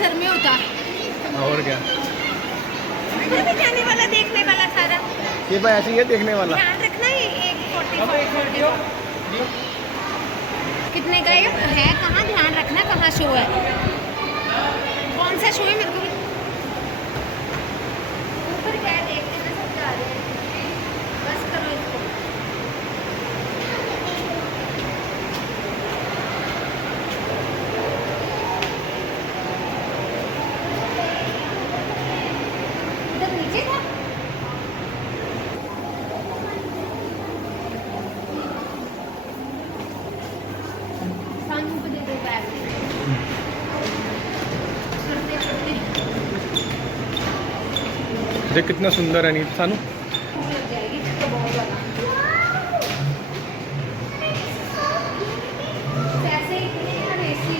Sir में होता और क्या जाने वाला देखने वाला सारा ये भाई ऐसे ही है देखने वाला। ध्यान रखना ये 145 कितने का ये है, कहाँ ध्यान रखना कहाँ शो है, कौन सा शो है मेरे को ऊपर क्या है देखते हैं सब जा रहे हैं। बस करो इसको। इधर नीचे था सानू को दे दो बैग। देख कितना सुंदर है नीत सानू। लग जाएगी तो बहुत ज़्यादा पैसे इतने हैं ऐसी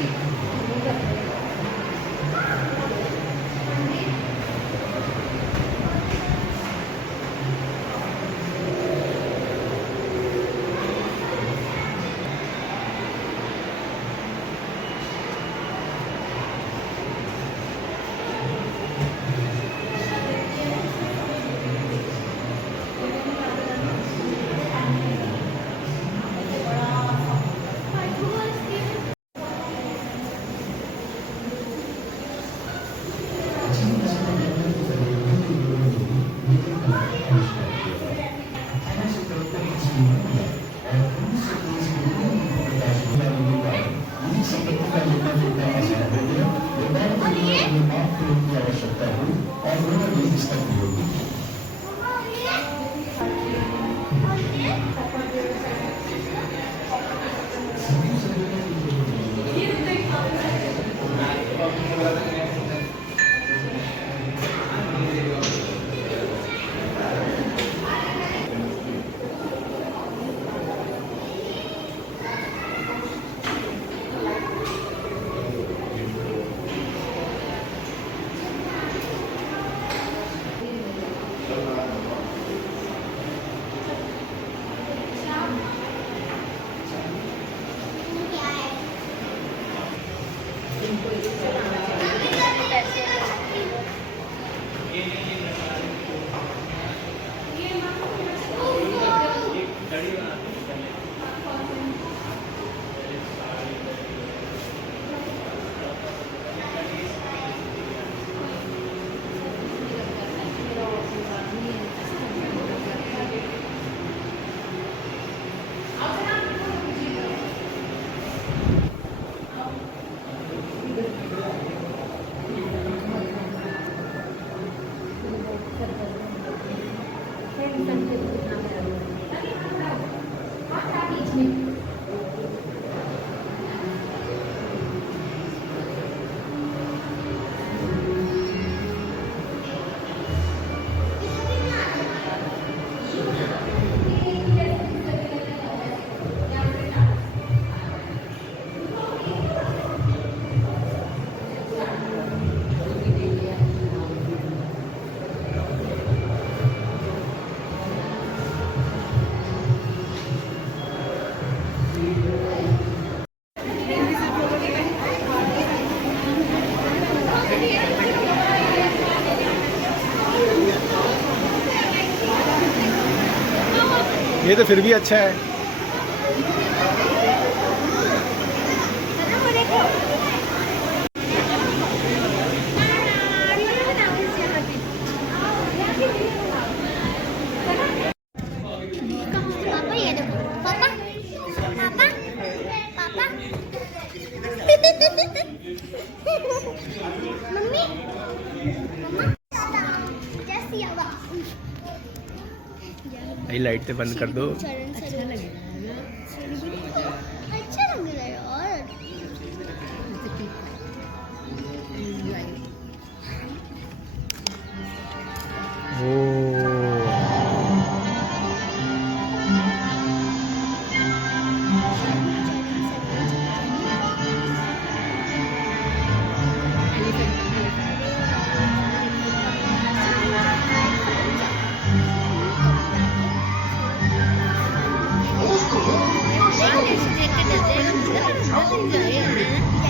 ये तो फिर भी अच्छा है। वो देखो पापा, ये देखो पापा पापा पापा मम्मी जैसी आवाज भाई लाइट से बंद कर दो। अच्छा लगेगा अच्छा लग रहा है यार। ओ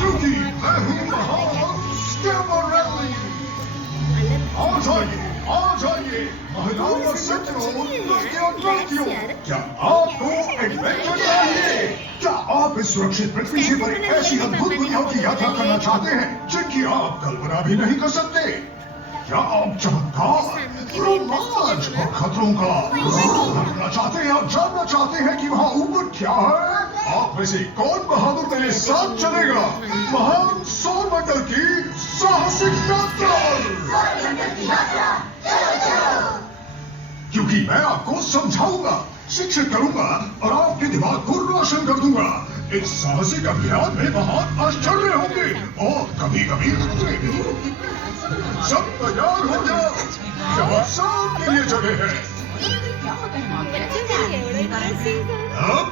क्योंकि मैं हूँ महान स्कैमोरेली। आ जाइए महिलाओं और सज्जनों, लड़के और लड़कियों, क्या आपको एडवेंचर चाहिए? क्या आप इस सुरक्षित पृथ्वी से पर ऐसी अद्भुत दुनियाओं की यात्रा करना चाहते हैं जिनकी आप कल्पना भी नहीं कर सकते? क्या आप चमत्कार, रोमांच और खतरों का जानना चाहते हैं और जानना चाहते हैं कि वहाँ ऊपर क्या है? आप में से कौन बहादुर मेरे साथ चलेगा महान सौरमंडल की साहसिक यात्रा? क्योंकि मैं आपको समझाऊंगा, शिक्षित करूंगा और आपके दिमाग को रोशन कर दूंगा। इस साहसिक अभियान में महान आश्चर्य होंगे और कभी कभी खतरे भी। सब तैयार हो जाओ, यहाँ सबके लिए जगह है। अब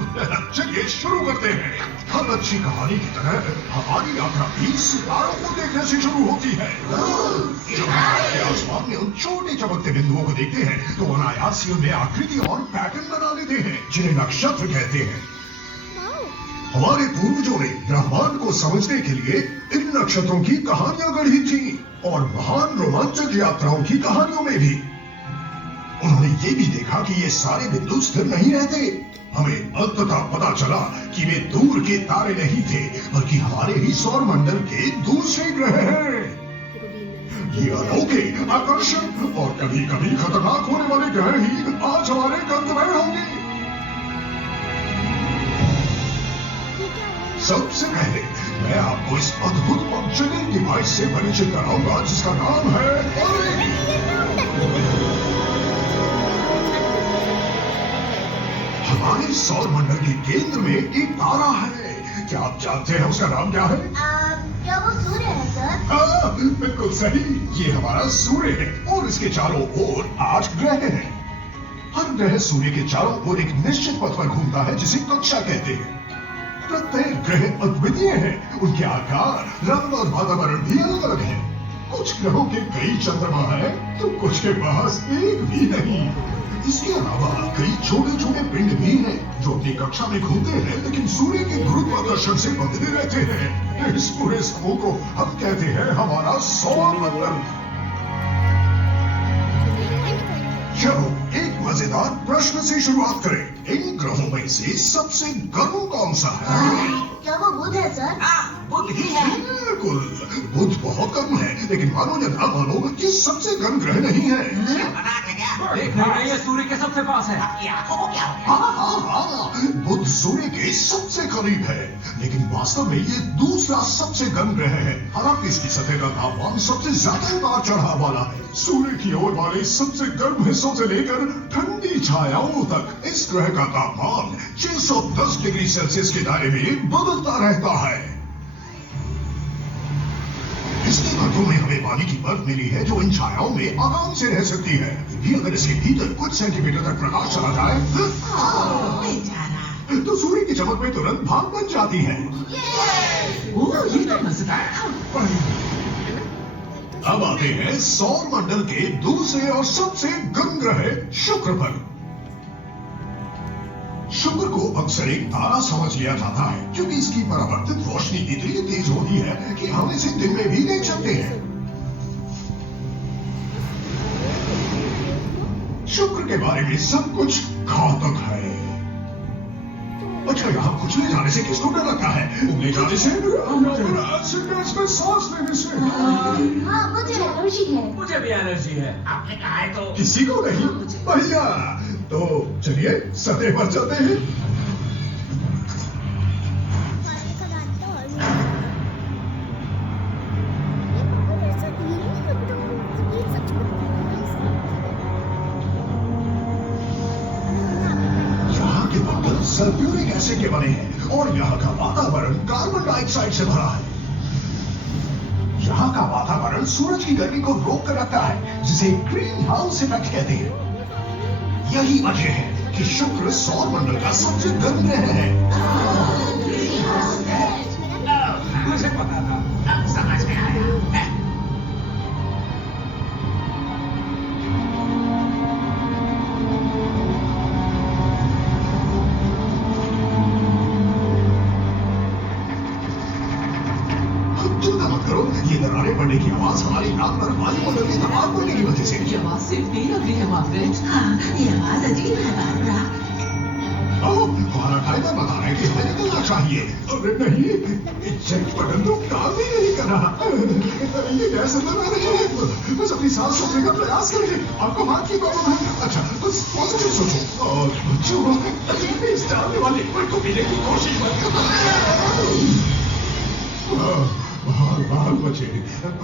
चलिए शुरू करते हैं। हर अच्छी कहानी की तरह हमारी यात्रा भी सितारों को देखने से शुरू होती है। जब हम आसमान में उन छोटे चमकते बिंदुओं को देखते हैं तो अनायास ही उनमें आकृति और पैटर्न बना लेते हैं जिन्हें नक्षत्र कहते हैं। हमारे पूर्वजों ने ब्रह्मांड को समझने के लिए इन नक्षत्रों की कहानियां गढ़ी थी और महान रोमांचक यात्राओं की कहानियों में भी। उन्होंने ये भी देखा कि ये सारे बिंदु स्थिर नहीं रहते। हमें अंततः पता चला कि वे दूर के तारे नहीं थे बल्कि हमारे ही सौर मंडल के दूसरे ग्रह हैं। ये अनोखे, आकर्षक और कभी कभी खतरनाक होने वाले ग्रह ही आज हमारे गंतव्य होंगे। सबसे पहले मैं आपको इस अद्भुत और जटिल डिवाइस से परिचित कराऊंगा जिसका नाम है हमारे सौर मंडल के केंद्र में एक तारा है। क्या आप जानते हैं उसका नाम क्या है? क्या वो सूर्य है सर? हाँ, बिल्कुल सही। ये हमारा सूर्य है और इसके चारों ओर 8 ग्रह हैं। हर ग्रह सूर्य के चारों ओर एक निश्चित पथ पर घूमता है जिसे कक्षा कहते हैं। प्रत्येक ग्रह अद्वितीय है। उनके आकार, रंग और वातावरण भी अलग अलग है। कुछ ग्रहों के कई चंद्रमा है तो कुछ के पास एक भी नहीं। इसके अलावा कई छोटे छोटे पिंड भी हैं जो अपनी कक्षा में घूमते हैं लेकिन सूर्य के गुरुत्वाकर्षण से बंधे रहते हैं। इस पूरे समूह को हम कहते हैं हमारा सौर मंडल। चलो एक मजेदार प्रश्न से शुरुआत करें। इन ग्रहों में से सबसे गर्म कौन सा है? क्या वो बुध है सर? बुध ही है। बिल्कुल, बुध बहुत गर्म है लेकिन मानो या ना मानो ये सबसे गर्म ग्रह नहीं है। देख नहीं रही है, सूर्य के सबसे पास है। हाँ, बुध सूर्य के सबसे करीब है लेकिन वास्तव में ये दूसरा सबसे गर्म ग्रह है। हालांकि इसकी सतह का तापमान सबसे ज्यादा उतार चढ़ाव वाला है। सूर्य की ओर वाले सबसे गर्म हिस्सों से लेकर ठंडी छायाओं तक इस ग्रह का तापमान 610 डिग्री सेल्सियस के दायरे में बदलता रहता है। इसके घाटों में हमें पानी की बर्फ मिली है जो इन छायाओं में आराम से रह सकती है। फिर भी अगर इसके भीतर कुछ सेंटीमीटर तक प्रकाश चला जाए तो सूर्य की चमक में तुरंत भाप बन जाती है। ये तो मजेदार था। अब आते हैं सौर मंडल के दूसरे और सबसे गर्म ग्रह शुक्र पर। शुक्र को अक्सर एक तारा समझ लिया जाता है क्योंकि इसकी परावर्तित रोशनी इतनी तेज होती है कि हम इसे दिन में भी देख सकते हैं। शुक्र के बारे में सब कुछ घातक है। अच्छा, यहाँ कुछ ले जाने से किसको डर लगता है? ले जाने से एसिड गैस में सांस लेने से। हाँ, मुझे एलर्जी है। मुझे भी एलर्जी है। आपने कहा है तो किसी को नहीं भैया। तो चलिए सतह पर चलते हैं। यहाँ के बादल सल्फ्यूरिक एसिड के बने हैं और यहाँ का वातावरण कार्बन डाइऑक्साइड से भरा है। यहाँ का वातावरण सूरज की गर्मी को रोक कर रखता है, जिसे ग्रीन हाउस इफेक्ट कहते हैं। यही वजह है कि शुक्र सौर मंडल का सबसे गर्म ग्रह है। मुझे पता था। अब समझ में आया। चिंता मत करो, ये दरारें पड़ने की आवाज हमारी नाक पर वायुमंडल के दबाव बढ़ने की वजह से। ये आवाज सिर्फ नहीं लग रही है मार्गरेट। हाँ, ये आवाज अजीब है बारबरा। तुम्हारा ड्राइवर बता रहा है कि हमें निकलना चाहिए। अरे नहीं, चेक बटन तो काम ही नहीं कर रहा। ये कैसे लग रहा है? बस अपनी सांस रोकने का प्रयास करिए। आपको हाथ की प्रॉब्लम है? अच्छा, बस पॉजिटिव सोचो और जो इस डालने वाले लिक्विड को पीने की कोशिश मत बाल बचे।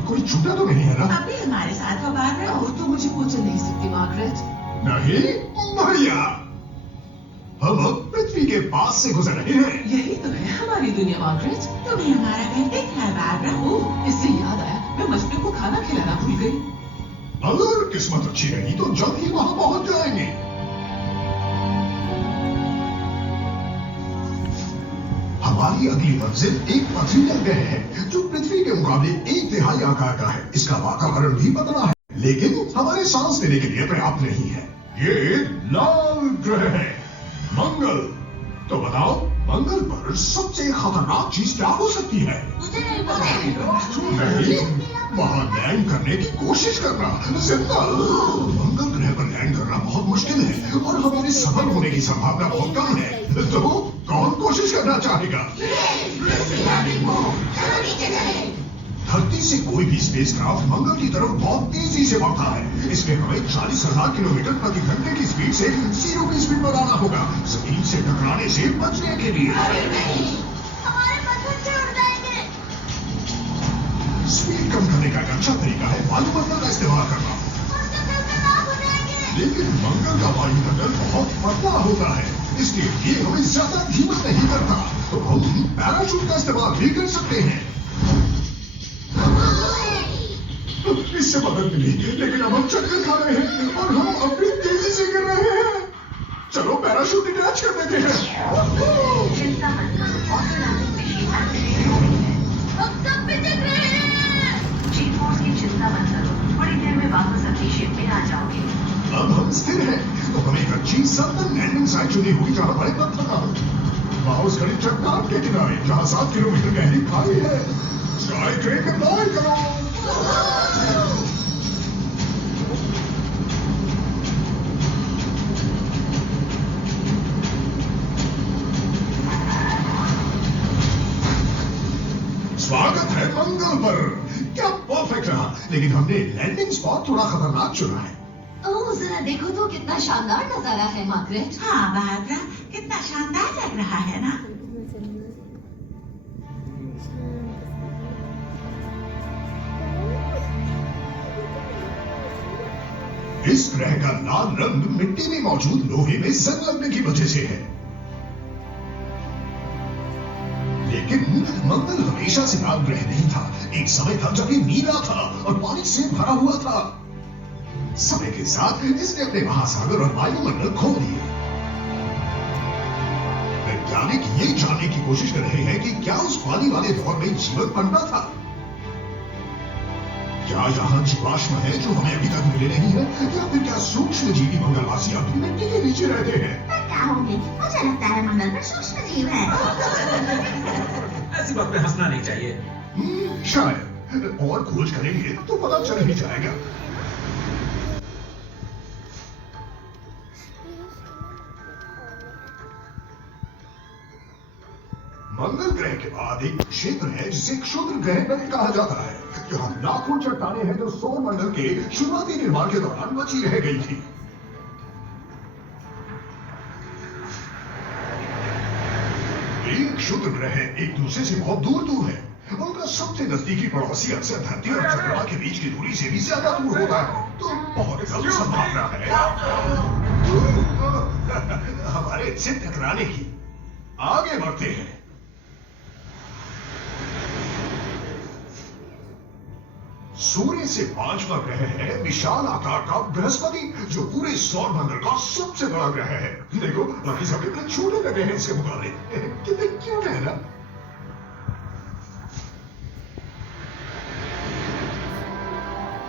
कोई छूटा तो नहीं है ना? अभी हमारे साथ हो बारबरा। और तो मुझे पूछ नहीं सकती मार्गरेट। नहीं भैया, हम अब पृथ्वी के पास से गुजर रहे हैं। यही तो है हमारी दुनिया मार्गरेट। तुम्हें हमारा घर देखना है बारबरा। ओह, इससे याद आया, मैं मछली को खाना खिलाना भूल गई। अगर किस्मत अच्छी रही तो जल्द ही वहां पहुंच जाएंगे। हमारी अगली मंजिल एक पथरीला ग्रह है जो पृथ्वी के मुकाबले 1/3 आकार का है। इसका वातावरण भी पतला है, लेकिन हमारे सांस लेने के लिए पर्याप्त नहीं है। ये लाल ग्रह है, मंगल। तो बताओ, मंगल पर सबसे खतरनाक चीज क्या हो सकती है? मुझे नहीं पता। नहीं, वहां लैंड करने की कोशिश करना। सिंपल, मंगल ग्रह पर लैंड करना बहुत मुश्किल है और हमारे सफल होने की संभावना बहुत कम है। तो कौन कोशिश करना चाहेगा? धरती से कोई भी स्पेसक्राफ्ट मंगल की तरफ बहुत तेजी से बढ़ता है। इसमें हमें 40,000 किलोमीटर प्रति घंटे की स्पीड से 0 की स्पीड पर आना होगा, जमीन से टकराने से बचने के लिए। हमारे पत्थर चढ़ जाएंगे। स्पीड कम करने का एक अच्छा तरीका है वायुमंडल का इस्तेमाल करना। हम तो खतरनाक हो जाएंगे। लेकिन मंगल का वायुमंडल बहुत पतला होता है, इसलिए ये हमें ज्यादा धीमा नहीं करता। तो हम पैराशूट का इस्तेमाल भी कर सकते हैं। इससे मदद मिली, लेकिन अब हम चक्कर खा रहे हैं और हम अपनी तेजी से गिर रहे हैं। चलो पैराशूट डिटैच कर देते हैं। चिंता मत करो, ऑटोनॉमिक मशीन एक्टिवेट हो गई है। हम सब पिचक रहे हैं। जी फोर्स की चिंता मत करो, थोड़ी देर में वापस अपनी शिप में आ जाओगे। अब हम स्थिर हैं, तो हमें एक अच्छी सतत लैंडिंग साइट चुनी हुई जहां बड़े पत्थर का वहां उस घड़ी चट्टान के किनारे जहां 7 किलोमीटर गहरी खाई है। स्काई ट्रेन में लॉन्च करो। स्वागत है मंगल पर। क्या परफेक्ट रहा, लेकिन हमने लैंडिंग स्पॉट थोड़ा खतरनाक चुना है। ओह, जरा देखो तो कितना शानदार नजारा है मार्गरेट। हाँ बारबरा, कितना शानदार लग रहा है ना। इस ग्रह का लाल रंग मिट्टी में मौजूद लोहे में जंग लगने की वजह से है। लेकिन मंगल हमेशा से लाल ग्रह नहीं था। एक समय था जब ये नीला था और पानी से भरा हुआ था। समय के साथ इसने अपने महासागर और वायुमंडल खो दिए। वैज्ञानिक ये जानने की कोशिश कर रहे हैं कि क्या उस पानी वाले दौर में जीवन पनपा था। क्या यहाँ जीवाश्म है जो हमें अभी तक मिले नहीं है, या फिर क्या सूक्ष्म जीवी मंगलवासी अभी मिट्टी के नीचे रहते हैं? क्या होंगे? मुझे लगता है मंगल पर सूक्ष्म जीव है। ऐसी बात पे हंसना नहीं चाहिए। शायद और खोज करेंगे तो पता चल ही जाएगा। बाद एक क्षेत्र है जिसे क्षुद्र ग्रह बेल्ट कहा जाता है। यहाँ लाखों चट्टानें हैं जो सौर मंडल के शुरुआती निर्माण के दौरान बची रह गई थी। एक क्षुद्र ग्रह एक दूसरे से बहुत दूर दूर है। उनका सबसे नजदीकी पड़ोसी अक्सर धरती और चंद्रमा के बीच की दूरी से भी ज्यादा दूर होता है, तो बहुत कम संभावना है हमारे इनसे टकराने की। आगे बढ़ते हैं। सूर्य से 5वां ग्रह है विशाल आकार का बृहस्पति, जो पूरे सौर मंडल का सबसे बड़ा ग्रह है। देखो बाकी सब इतने छोटे लगे हैं इसके मुकाबले, कितने क्यूट है ना।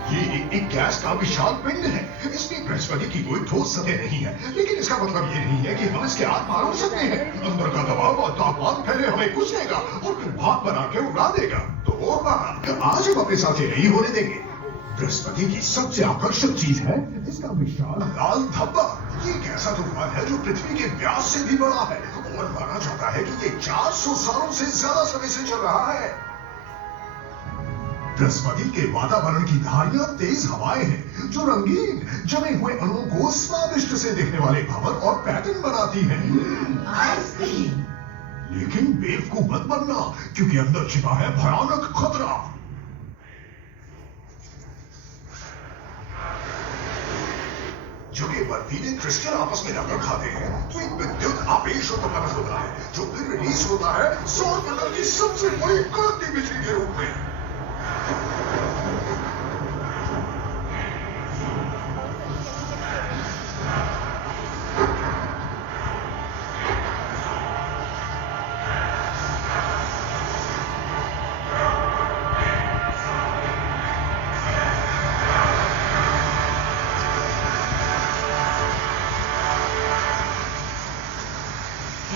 ये एक गैस का विशाल पिंड है। इसमें बृहस्पति की कोई ठोस सतह नहीं है, लेकिन इसका मतलब ये नहीं है कि हम इसके आर पार हो सकते हैं। अंदर का दबाव और तापमान पहले हमें कुछ देगा और फिर भाप बना के उड़ा देगा। तो आज हम अपने साथ ये नहीं होने देंगे। बृहस्पति की सबसे आकर्षक चीज है इसका विशाल लाल धब्बा। ये एक ऐसा तूफान है जो पृथ्वी के व्यास से भी बड़ा है और माना जाता है कि ये 400 सालों से ज्यादा समय से चल रहा है। बृहस्पति के वातावरण की धारियां तेज हवाएं हैं जो रंगीन जमे हुए अणुओं को स्वादिष्ट से दिखने वाले भंवर और पैटर्न बनाती हैं। लेकिन बेवकूफ मत बनना, क्योंकि अंदर छिपा है भयानक खतरा। जो कि बर्फीले क्रिस्टल आपस में टक्कर खाते हैं तो एक विद्युत आवेश उत्पन्न होता है, जो फिर रिलीज होता है सौर मंडल की सबसे बड़ी क्रांति बिजली के रूप में।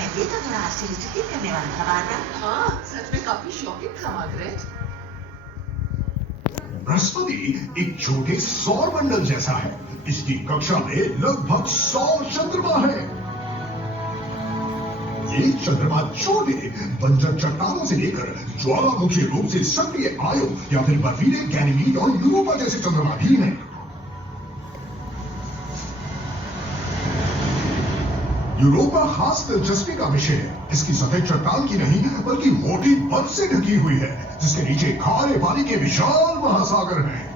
ये तो थोड़ा आश्चर्यचकित करने वाला था बारबरा। हाँ, सच में काफी शॉकिंग था मार्गरेट। बृहस्पति एक छोटे सौर मंडल जैसा है। इसकी कक्षा में लगभग 100 चंद्रमा है। ये चंद्रमा छोटे बंजर चट्टानों से लेकर ज्वालामुखी रूप से सक्रिय आयो या फिर बर्फीले गैनीमीड और यूरोपा जैसे चंद्रमा भी हैं। यूरोपा खास दिलचस्पी का विषय है। इसकी सतह चट्टान की नहीं बल्कि मोटी बर्फ से ढकी हुई है, जिसके नीचे खारे पानी के विशाल महासागर हैं।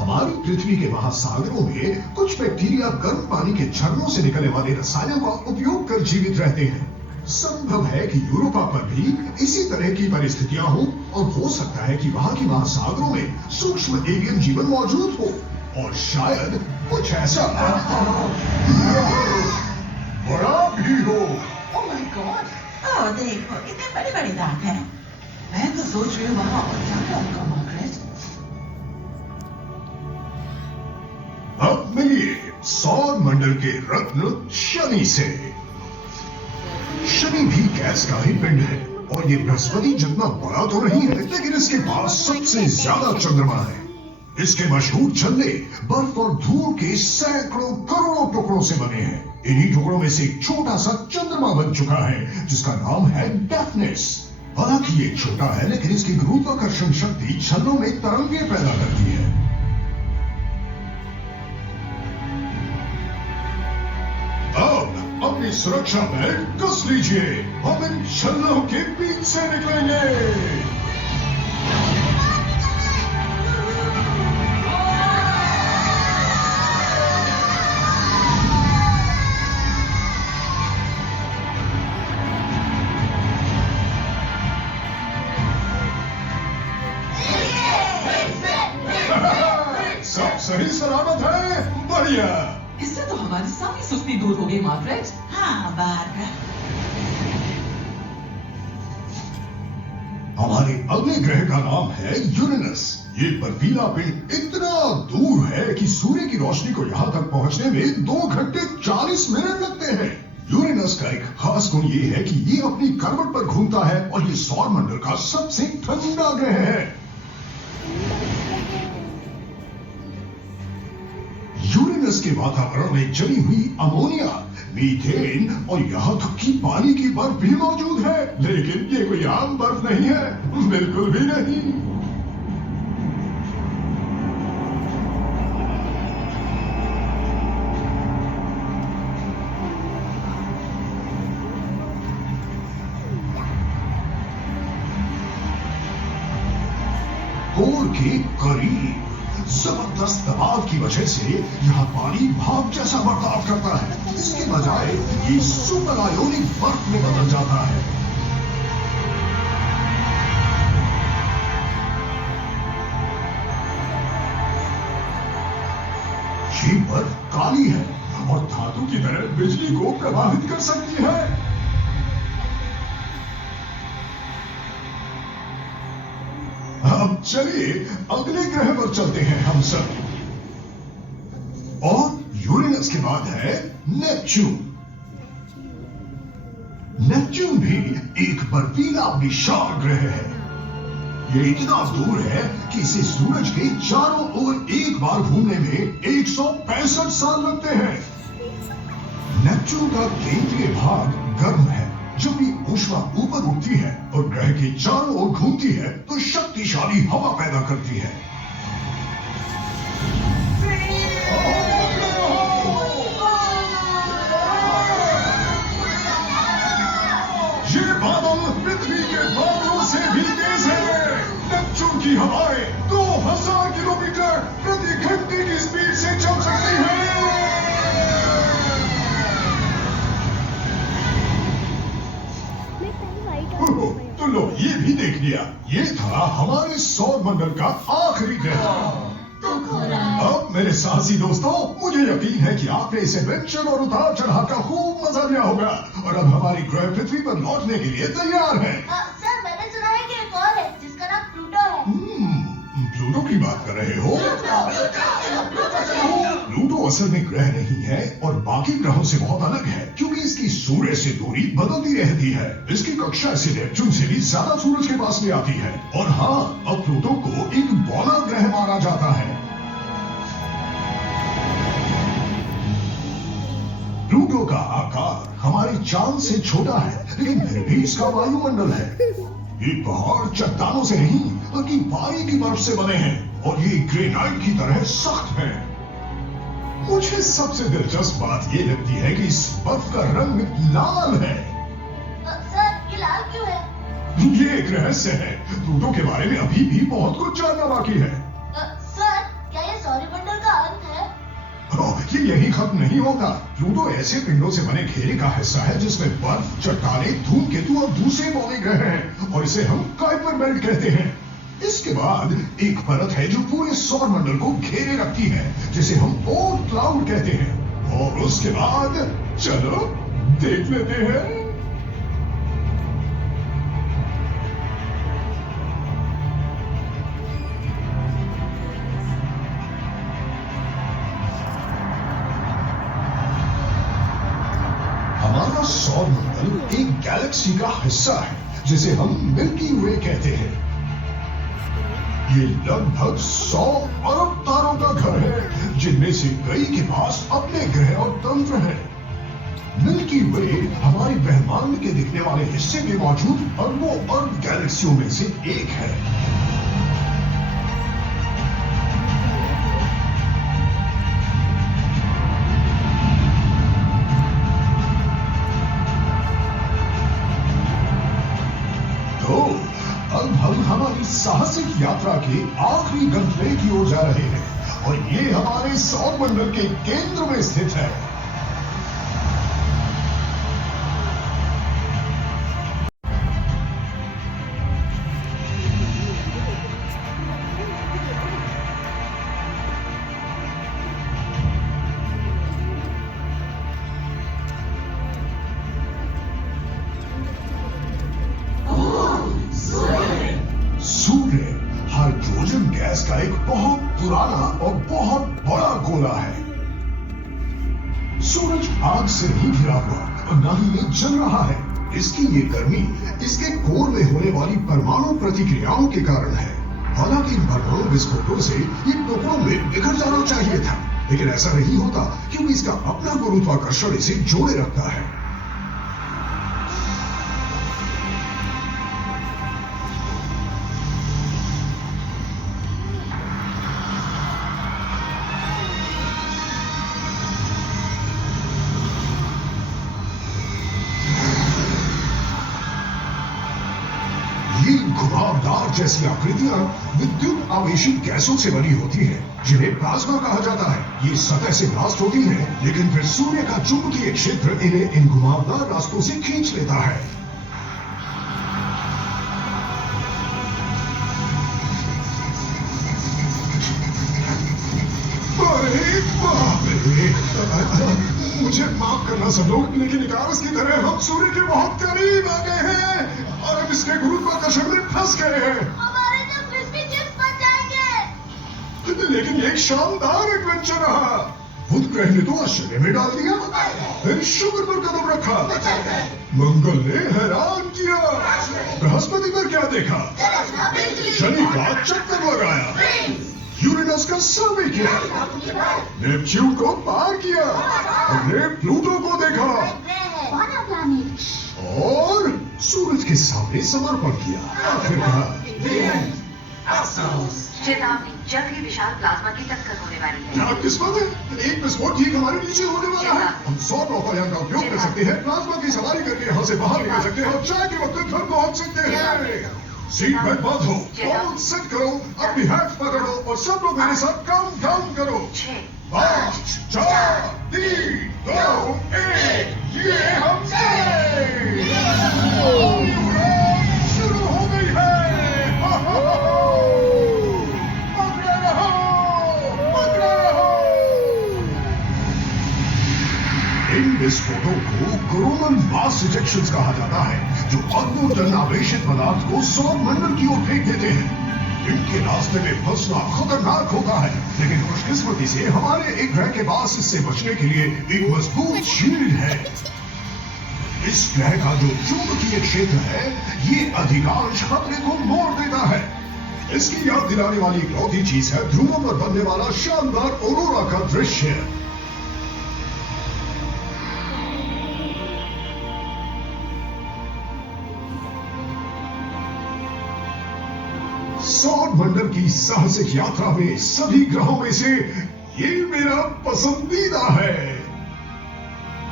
हमारी पृथ्वी के महासागरों में कुछ बैक्टीरिया गर्म पानी के झरनों से निकलने वाले रसायनों का उपयोग कर जीवित रहते हैं। संभव है कि यूरोपा पर भी इसी तरह की परिस्थितियां हो और हो सकता है कि वहां के महासागरों में सूक्ष्म एलियन जीवन मौजूद हो और शायद कुछ ऐसा बड़ा भी हो। ओह माय गॉड, ओह देखो कितने बड़े बड़े दांत हैं। मैं तो सोच रही हूँ वहाँ और क्या क्या होगा मार्गरेट। अब मिलिए सौर मंडल के रत्न शनि से। शनि भी गैस का ही पिंड है और ये बृहस्पति जितना बड़ा तो नहीं है, लेकिन इसके पास सबसे ज्यादा चंद्रमा है। इसके मशहूर झंडे बर्फ और धूल के सैकड़ों करोड़ों टुकड़ों से बने हैं। इन्हीं टुकड़ों में से एक छोटा सा चंद्रमा बन चुका है जिसका नाम है डेफनेस। हालांकि ये छोटा है, लेकिन इसकी गुरुत्वाकर्षण शक्ति छल्लों में तरंगे पैदा करती है। अब अपनी सुरक्षा बेल्ट कस लीजिए, हम इन छल्लों के बीच से निकलेंगे। सब सही सलामत है, बढ़िया। इससे हमारी सारी सुस्ती दूर हो गई मार्गरेट। हाँ बारबरा। हमारे अगले ग्रह का नाम है यूरेनस। ये बर्फीला पिंड इतना दूर है कि सूर्य की रोशनी को यहाँ तक पहुँचने में 2 घंटे 40 मिनट लगते हैं। यूरेनस का एक खास गुण ये है कि ये अपनी करवट पर घूमता है और ये सौर मंडल का सबसे ठंडा ग्रह है। यूरेनस के वातावरण में जमी हुई अमोनिया, मीथेन और यहाँ तक कि पानी की बर्फ भी मौजूद है। लेकिन ये कोई आम बर्फ नहीं है, बिल्कुल भी नहीं। पोल के करीब जबरदस्त दबाव की वजह से यहाँ पानी भाप जैसा बर्ताव करता है। इसके बजाय ये सुपर आयोनिक बर्फ में बदल जाता है। ये बर्फ काली है और धातु की तरह बिजली को प्रभावित कर सकती है। अब चलिए अगले ग्रह पर चलते हैं हम सब। और यूरेनस के बाद है नेपच्यून। नेपच्यून भी एक बर्फीला विशाल ग्रह है। ये इतना दूर है कि इसे सूरज के चारों ओर एक बार घूमने में 165 साल लगते हैं। नेपच्यून का केंद्रीय भाग गर्म है। जब भी ऊष्मा ऊपर उठती है और ग्रह के चारों ओर घूमती है तो शक्तिशाली हवा पैदा करती है। ये बादल पृथ्वी के बादलों से भी तेज है। नेपच्यून की हवाएं 2000 किलोमीटर प्रति घंटे की स्पीड से चल सकती है। तो लो ये भी देख लिया। ये था हमारे सौर मंडल का आखिरी ग्रह। अब मेरे साहसी दोस्तों, मुझे यकीन है कि आपने इस एडवेंचर और उतार चढ़ाव का खूब मजा लिया होगा और अब हमारी ग्रह पृथ्वी पर लौटने के लिए तैयार है। सर मैंने सुना है कि एक और है जिसका नाम प्लूटो है। प्लूटो की बात कर रहे हो? प्लूटो असल में ग्रह नहीं है और बाकी ग्रहों से बहुत अलग है क्योंकि इसकी सूर्य से दूरी बदलती रहती है। इसकी कक्षा इसे नेपच्यून से भी ज्यादा सूरज के पास ले आती है। और हाँ, अब प्लूटो को एक बौना ग्रह माना जाता है। प्लूटो का आकार हमारे चांद से छोटा है, लेकिन फिर भी इसका वायुमंडल है। ये पहाड़ चट्टानों से नहीं बल्कि भारी की बर्फ से बने हैं और ये ग्रेनाइट की तरह सख्त हैं। मुझे सबसे दिलचस्प बात ये लगती है कि इस बर्फ का रंग लाल है। सर ये लाल क्यों है? ये एक रहस्य है। प्लूटो के बारे में अभी भी बहुत कुछ जानना बाकी है। सर क्या ये सौरमंडल का अंत है? ये यही खत्म नहीं होता। प्लूटो ऐसे पिंडों से बने घेरे का हिस्सा है जिसमें बर्फ, चट्टाने, धूमकेतु और दूसरे बौने ग्रह हैं और इसे हम कुइपर बेल्ट कहते हैं। इसके बाद एक परत है जो पूरे सौर मंडल को घेरे रखती है जिसे हम ओर्ट क्लाउड कहते हैं। और उसके बाद चलो देख लेते हैं। हमारा सौर मंडल एक गैलेक्सी का हिस्सा है जिसे हम मिल्की वे कहते हैं। ये लगभग 100 अरब तारों का घर है जिनमें से कई के पास अपने ग्रह और तंत्र हैं। मिल्की वे हमारे ब्रह्मांड के दिखने वाले हिस्से में मौजूद अरबों अरब गैलेक्सियों में से एक है। अब हम हमारी साहसिक यात्रा के आखिरी गंतव्य की ओर जा रहे हैं और ये हमारे सौर मंडल के केंद्र में स्थित है। गैस का एक बहुत पुराना और बहुत बड़ा गोला है। सूरज आग से नहीं घिरा हुआ और न ही ये जल रहा है। इसकी ये गर्मी इसके कोर में होने वाली परमाणु प्रतिक्रियाओं के कारण है। हालांकि इन परमाणु विस्फोटों से ये टुकड़ों में बिखर जाना चाहिए था, लेकिन ऐसा नहीं होता क्योंकि इसका अपना गुरुत्वाकर्षण इसे जोड़े रखता है। ये घुमावदार जैसी आकृतियां विद्युत आवेशित गैसों से बनी होती हैं, जिन्हें प्लाज्मा कहा जाता है। ये सतह से ब्लास्ट होती हैं, लेकिन फिर सूर्य का चुंबकीय क्षेत्र इन्हें इन घुमावदार रास्तों से खींच लेता है। अरे बाप रे! मुझे माफ करना सब लोग, लेकिन इकारस की तरह हम सूर्य के बहुत करीब आ गए हैं और अब इसके गुरुत्वाकर्षण में फंस गए हैं। हमारे तो क्रिस्पी चिप्स बन जाएंगे। लेकिन ये एक शानदार एडवेंचर रहा। बुध ग्रह ने तो आश्चर्य में डाल दिया, फिर शुक्र पर कदम रखा, मंगल ने हैरान किया, बृहस्पति पर क्या देखा, शनि का चक्कर लगाया, यूरेनस का सर्वे किया, नेपच्यून को पार किया, हमने प्लूटो को देखा और सूरज के सामने समर्पण किया। आखिरकार चेतावनी, जल्द ही विशाल प्लाज्मा की टक्कर होने वाली है। क्या किस्मत है, एक विस्फोट ठीक हमारे नीचे होने वाला है। हम 100 नौकायान का उपयोग कर सकते हैं, प्लाज्मा की सवारी करके यहाँ से बाहर निकल सकते हैं और चाय के वक्त घर पहुँच सकते हैं। सीट बेल्ट बांधो, बॉल सेट करो, अपनी हैट पकड़ो और सब लोग मेरे साथ काउंट डाउन करो। 5, 4, 3, 2, 1, ये हम शुरू हो गई है। इन विस्फोटों को कोरोनल मास इजेक्शंस कहा जाता है, जो अद्भुत टन आवेशित पदार्थ को सौर मंडल की ओर फेंक देते हैं। इनके रास्ते में फंसना खतरनाक होता है, लेकिन खुशकिस्मती से हमारे एक ग्रह के पास इससे बचने के लिए एक मजबूत शील्ड है। इस ग्रह का जो चुंबकीय क्षेत्र है, ये अधिकांश खतरे को मोड़ देता है। इसकी याद दिलाने वाली इकलौती चीज है ध्रुवों पर बनने वाला शानदार ऑरोरा का दृश्य। सौर मंडल की साहसिक यात्रा में सभी ग्रहों में से ये मेरा पसंदीदा है।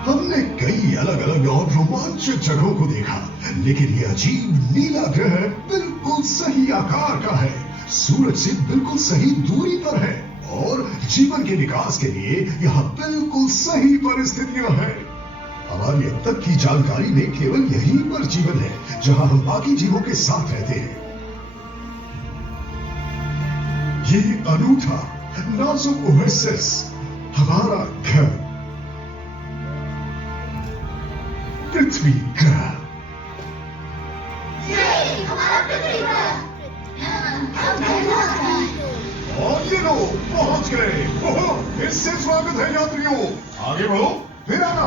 हमने कई अलग अलग और रोमांचक जगहों को देखा, लेकिन ये अजीब नीला ग्रह बिल्कुल सही आकार का है, सूरज से बिल्कुल सही दूरी पर है और जीवन के विकास के लिए यहाँ बिल्कुल सही परिस्थितियां हैं। हमारी अब तक की जानकारी में केवल यहीं पर जीवन है जहां हम बाकी जीवों के साथ रहते हैं। ये अनूठा नाजुक ओएसिस हमारा घर, पृथ्वी ग्रह। और ये लो पहुंच गए। फिर से स्वागत है यात्रियों, आगे बढ़ो, फिर आना।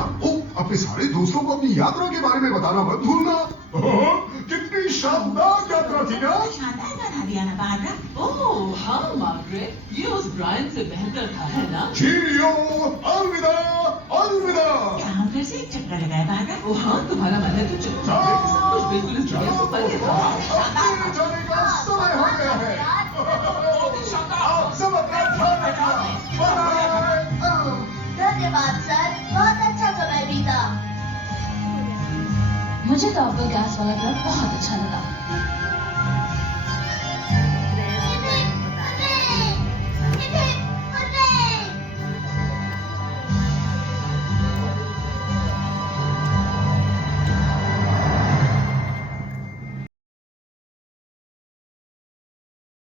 अपने सारे दोस्तों को अपनी यात्रा के बारे में बताना मत भूलना। कितनी शानदार यात्रा थी ना। शानदार बना दिया ना बारबरा। ओह हाँ मार्गरेट, ये उस ब्रायन से बेहतर था, है ना? चीरियो, अलविदा, अलविदा। क्या हम फिर से एक चक्कर लगाए बारबरा? ओह हाँ, तुम्हारा मन है तो चलो। सब कुछ बिल्कुल इस दुनिया से परे था। जाने का समय हो गया है। आप सब अपना ध्यान रखना। धन्यवाद सर, बहुत अच्छा समय बीता। मुझे तो आपका गैस वाला ट्रक बहुत अच्छा लगा।